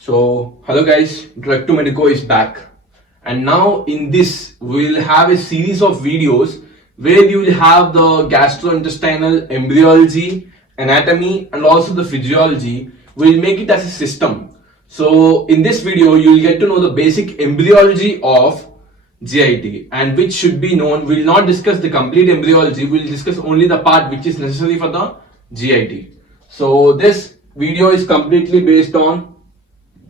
So, hello guys, Drug to Medico is back, and now in this we will have a series of videos where you will have the gastrointestinal embryology, anatomy, and also the physiology. We'll make it as a system. So, in this video, you will get to know the basic embryology of GIT and which should be known. We will not discuss the complete embryology, we will discuss only the part which is necessary for the GIT. So, this video is completely based on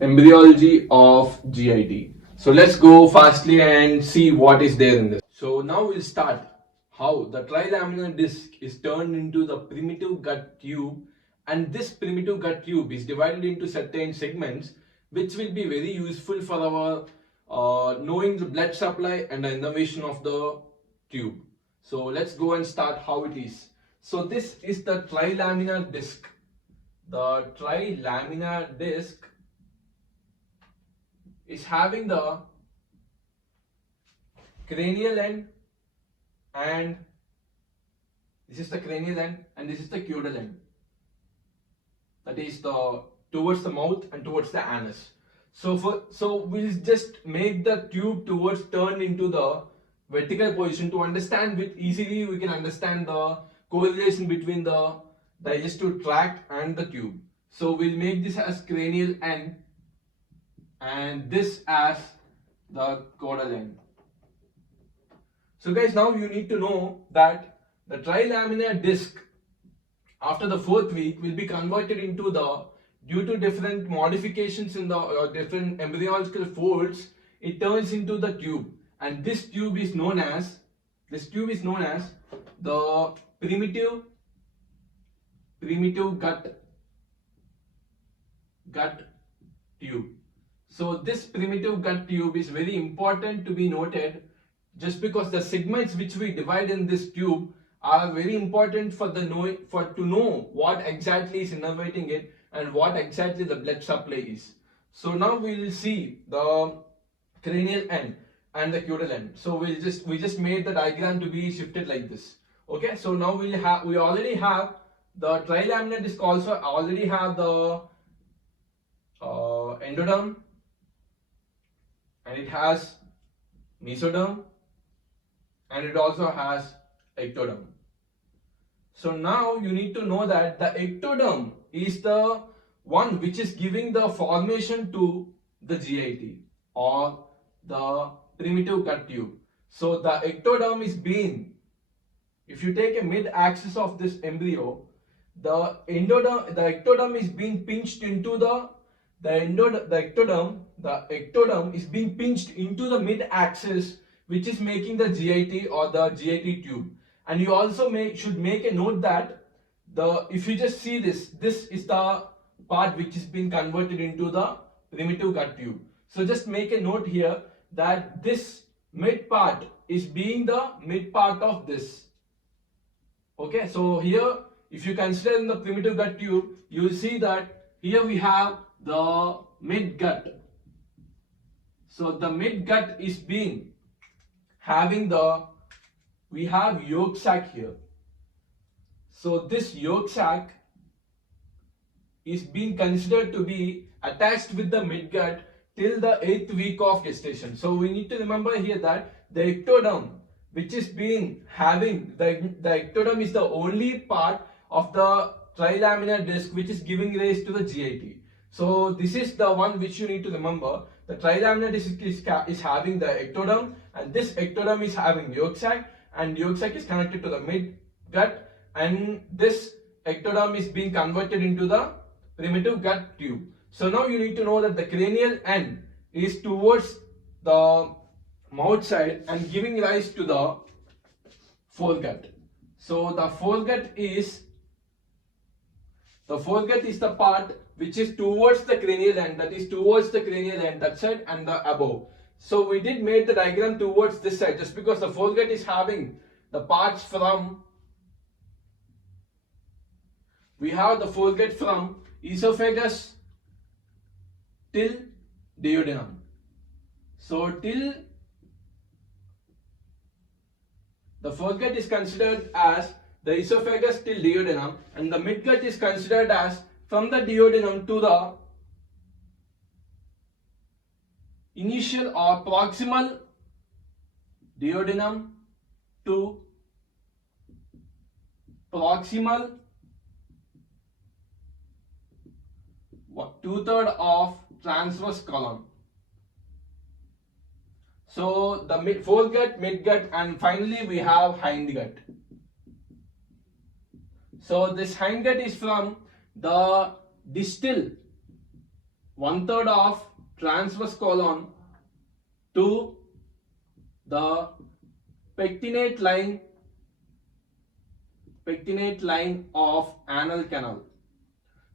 embryology of GIT. So let's go fastly and see what is there in this. So now we'll start how the trilaminar disc is turned into the primitive gut tube, and this primitive gut tube is divided into certain segments which will be very useful for our knowing the blood supply and the innervation of the tube. So let's go and start how it is. So this is the trilaminar disc. The trilaminar disc is having the cranial end, and this is the cranial end, and this is the caudal end, that is the towards the mouth and towards the anus. So we'll just make the tube towards turn into the vertical position. To understand it easily, we can understand the correlation between the digestive tract and the tube. So we'll make this as cranial end and this as the caudal end. So guys, now you need to know that the trilaminar disc after the 4th week will be converted into the, due to different modifications in the different embryological folds, it turns into the tube, and this tube is known as the primitive gut tube. So this primitive gut tube is very important to be noted, just because the segments which we divide in this tube are very important for to know what exactly is innervating it and what exactly the blood supply is. So now we will see the cranial end and the caudal end. So we just made the diagram to be shifted like this. Okay, so now we already have the trilaminar disc, also already have the endoderm, and it has mesoderm, and it also has ectoderm. So now you need to know that the ectoderm is the one which is giving the formation to the GIT or the primitive gut tube. So the ectoderm is being, if you take a mid-axis of this embryo, the ectoderm is being pinched into the ectoderm is being pinched into the mid-axis, which is making the GIT or the GIT tube. And you also should make a note that if you just see this is the part which is being converted into the primitive gut tube. So just make a note here that this mid part is being the mid part of this. Okay, so here if you consider in the primitive gut tube, you will see that here we have the midgut. So the midgut is being having we have yolk sac here. So this yolk sac is being considered to be attached with the midgut till the 8th week of gestation. So we need to remember here that the ectoderm, which is being having the ectoderm is the only part of the trilaminar disc which is giving rise to the GIT. So this is the one which you need to remember. The trilaminar disc is having the ectoderm, and this ectoderm is having yolk sac, and yolk sac is connected to the midgut, and this ectoderm is being converted into the primitive gut tube. So now you need to know that the cranial end is towards the mouth side and giving rise to the foregut. So the foregut is the part which is towards the cranial end, that is towards the cranial end, that side and the above. So we did make the diagram towards this side just because the foregut is having the parts from, we have the foregut from esophagus till duodenum. So till the foregut is considered as the esophagus till duodenum, and the midgut is considered as from the duodenum to the initial or proximal duodenum to proximal 2/3 of transverse column. So the foregut, midgut, and finally we have hindgut. So this hindgut is from the distal 1/3 of transverse column to the pectinate line of anal canal.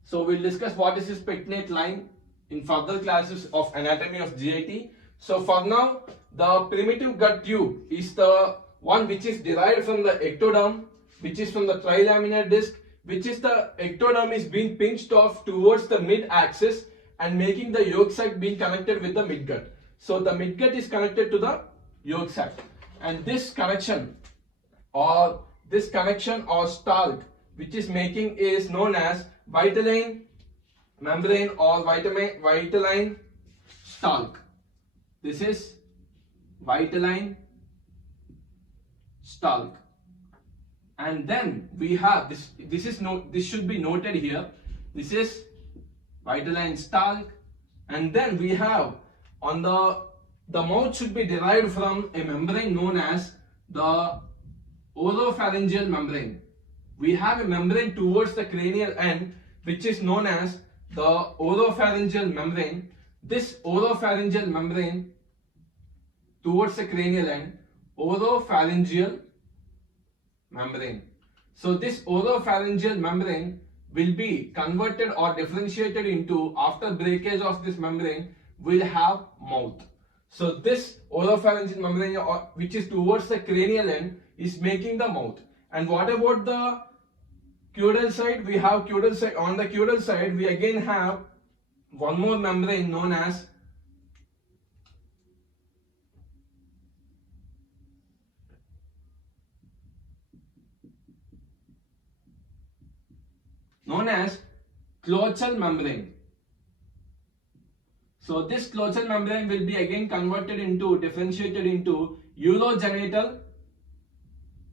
So we'll discuss what is this pectinate line in further classes of anatomy of GIT. So for now, the primitive gut tube is the one which is derived from the ectoderm, which is from the trilaminar disc, which is the ectoderm is being pinched off towards the mid axis and making the yolk sac being connected with the midgut. So the midgut is connected to the yolk sac, and this connection or stalk which is making is known as vitelline membrane or vitelline stalk. This is vitelline stalk, and then we have this. This should be noted here. This is vitelline stalk, and then we have on the mouth should be derived from a membrane known as the oropharyngeal membrane. We have a membrane towards the cranial end which is known as the oropharyngeal membrane. This oropharyngeal membrane towards the cranial end, oropharyngeal membrane. So this oropharyngeal membrane will be converted or differentiated into, after breakage of this membrane, will have mouth. So this oropharyngeal membrane which is towards the cranial end is making the mouth. And what about the caudal side? We have caudal side. On the caudal side, we again have one more membrane known as cloacal membrane. So this cloacal membrane will be again differentiated into urogenital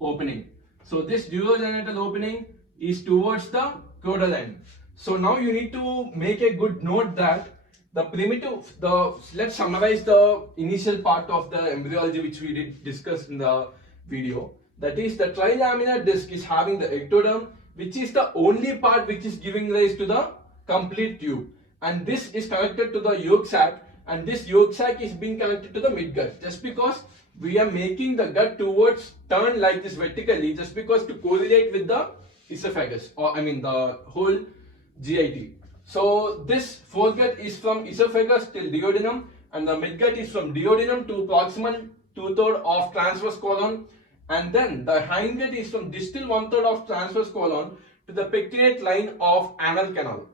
opening. So this urogenital opening is towards the caudal end. So now you need to make a good note that let's summarize the initial part of the embryology which we did discuss in the video. That is, the trilaminar disc is having the ectoderm, which is the only part which is giving rise to the complete tube, and this is connected to the yolk sac, and this yolk sac is being connected to the midgut. Just because we are making the gut towards turn like this vertically, just because to correlate with the esophagus, or the whole GIT. So this foregut is from esophagus till duodenum, and the midgut is from duodenum to proximal 2/3 of transverse colon, and then the hindgut is from distal 1/3 of transverse colon to the pectinate line of anal canal.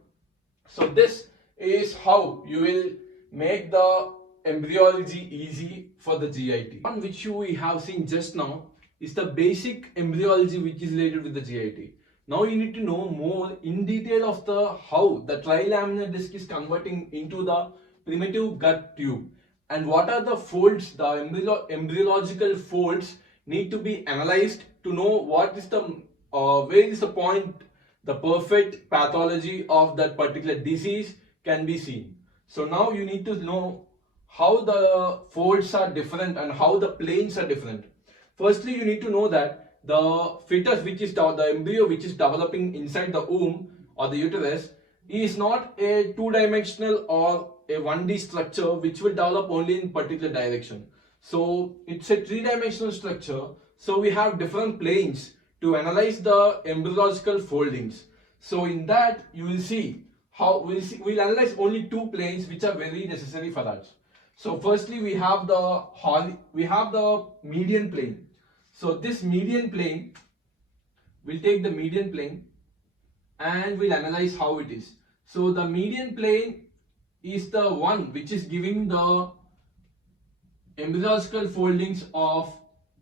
So this is how you will make the embryology easy for the GIT. One which we have seen just now is the basic embryology which is related with the GIT. Now you need to know more in detail of how the trilaminar disc is converting into the primitive gut tube, and what are the folds, the embryological folds need to be analyzed to know what is the where is the point the perfect pathology of that particular disease can be seen. So now you need to know how the folds are different and how the planes are different. Firstly, you need to know that the fetus, which is the embryo which is developing inside the womb or the uterus, is not a two-dimensional or a 1D structure which will develop only in particular direction. So it's a three-dimensional structure. So we have different planes to analyze the embryological foldings. So in that you will see how we'll analyze only two planes which are very necessary for that. So firstly we have the median plane. So this median plane, we'll take the median plane and we'll analyze how it is. So the median plane is the one which is giving the embryological foldings of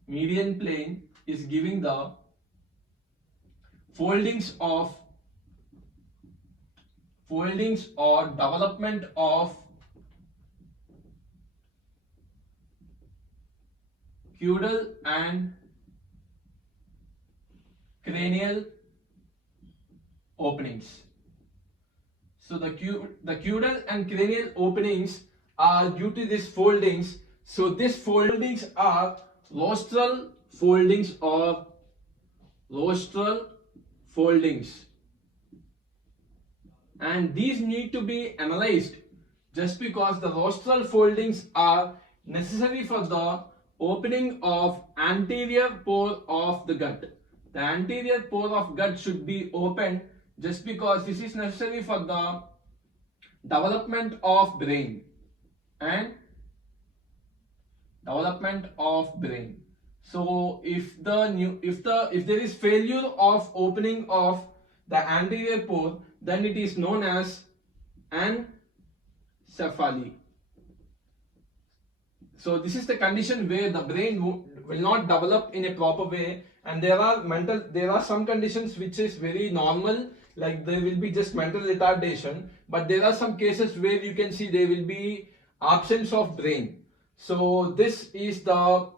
median plane, is giving the foldings or development of caudal and cranial openings. So the caudal and cranial openings are due to these foldings. So these foldings are rostral foldings or rostral foldings, and these need to be analyzed just because the rostral foldings are necessary for the opening of anterior pore of the gut. The anterior pore of gut should be opened just because this is necessary for the development of brain and development of brain. So if there is failure of opening of the anterior pore, then it is known as encephaly. So this is the condition where the brain will not develop in a proper way, and there are some conditions which is very normal, like there will be just mental retardation, but there are some cases where you can see there will be absence of brain. So this is the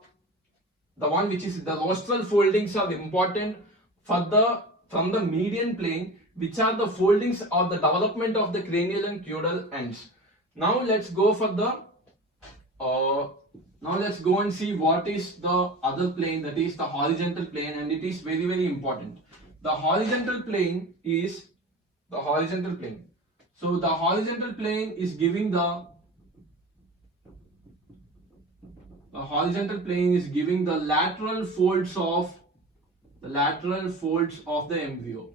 one which is the rostral foldings are important from the median plane, which are the foldings or the development of the cranial and caudal ends. Now let's go and see what is the other plane, that is the horizontal plane, and it is very, very important. The horizontal plane is the horizontal plane. So the horizontal plane is giving the lateral folds of the embryo.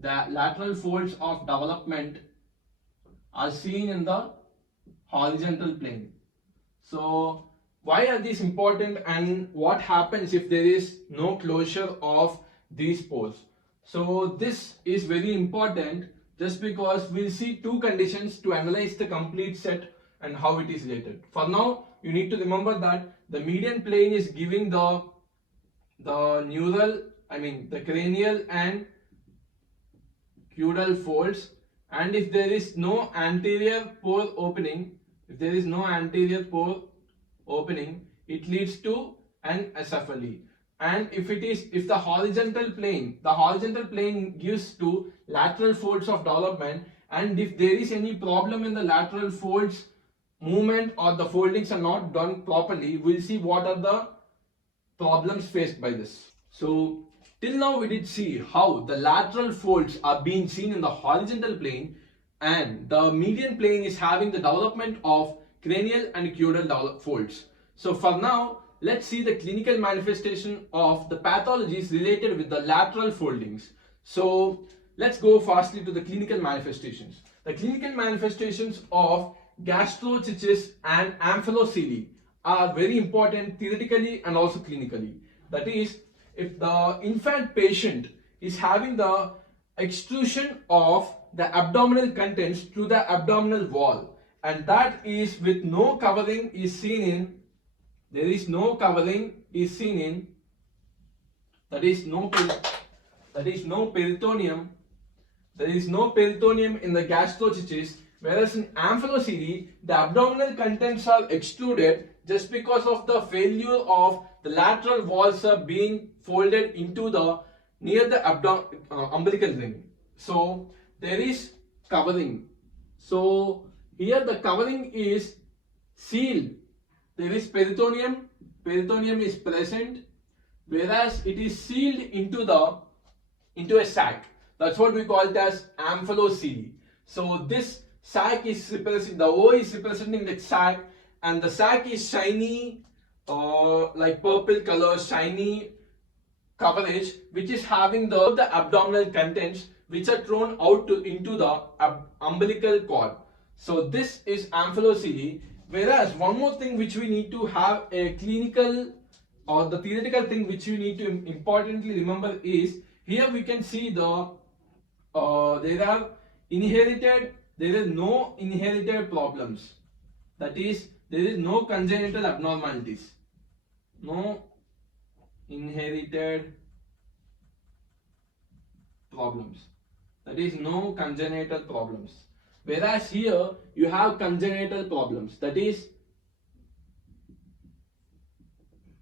The lateral folds of development are seen in the horizontal plane. So why are these important, and what happens if there is no closure of these pores? So this is very important just because we'll see two conditions to analyze the complete set and how it is related. For now, you need to remember that the median plane is giving the cranial and caudal folds, and if there is no anterior pore opening, it leads to an encephaly. And if the horizontal plane gives to lateral folds of development, and if there is any problem in the lateral folds movement or the foldings are not done properly, we'll see what are the problems faced by this. So till now we did see how the lateral folds are being seen in the horizontal plane, and the median plane is having the development of cranial and caudal folds. So for now, let's see the clinical manifestation of the pathologies related with the lateral foldings. So let's go fastly to the clinical manifestations. The clinical manifestations of gastrointestinal and amphaloceles are very important theoretically and also clinically. That is, if the infant patient is having the extrusion of the abdominal contents to the abdominal wall, and that is with no covering is seen in, that is no peritoneum, in the gastrointestinal, whereas in amphaloceles the abdominal contents are extruded just because of the failure of the lateral walls are being folded into the near the umbilical ring. So there is covering. So here the covering is sealed. There is peritoneum is present, whereas it is sealed into a sac. That's what we call it as amphaloceles. So this sac is representing, the O is representing the sac, and the sac is shiny, like purple color, shiny coverage, which is having the abdominal contents which are thrown out into the umbilical cord. So this is amphaloceles. Whereas one more thing which we need to have a clinical or the theoretical thing which you need to importantly remember is, here we can see there is no inherited problems. That is, there is no congenital abnormalities. No inherited problems. That is, no congenital problems. Whereas here you have congenital problems. That is,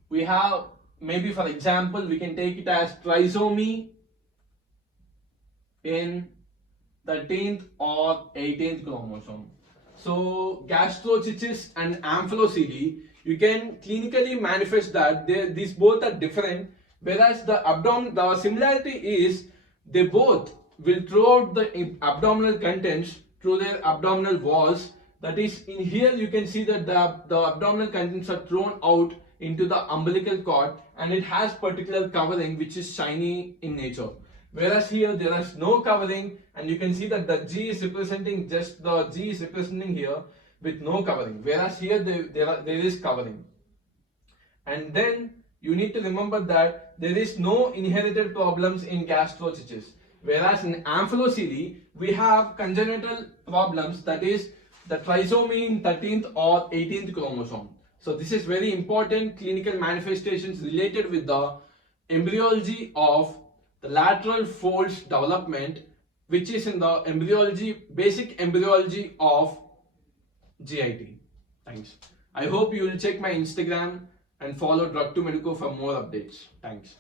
we have, maybe for example, we can take it as trisomy in 13th or 18th chromosome. So gastrocysts and amphalocyli, you can clinically manifest that these both are different, whereas the similarity is they both will throw out the abdominal contents through their abdominal walls. That is, in here you can see that the abdominal contents are thrown out into the umbilical cord, and it has particular covering which is shiny in nature. Whereas here there is no covering, and you can see that the G is representing here with no covering. Whereas here there is covering. And then you need to remember that there is no inherited problems in gastrocysts. Whereas in amphalocyli, we have congenital problems, that is the trisomy in 13th or 18th chromosome. So this is very important clinical manifestations related with the embryology of the lateral folds development, which is in the basic embryology of GIT. Thanks. I hope you will check my Instagram and follow Drug to Medico for more updates. Thanks.